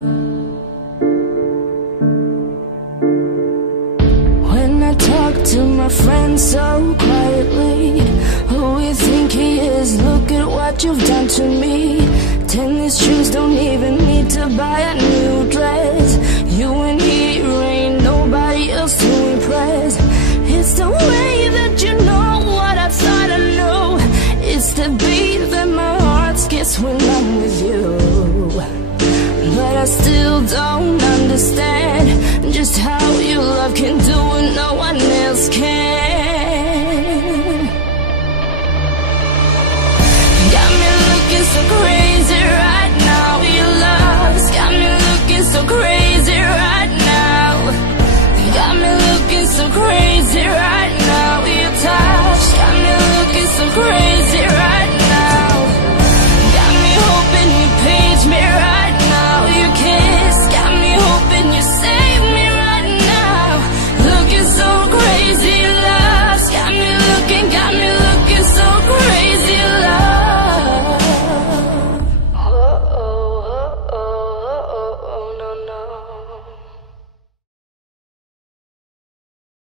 When I talk to my friends so quietly, who you think he is? Look at what you've done to me. Tennis shoes, don't even need to buy a new dress. You and he ain't nobody else to impress. It's the way that you know what I thought I knew. It's the beat that my heart skips when I'm with you. But I still don't understand just how your love can do what no one else can.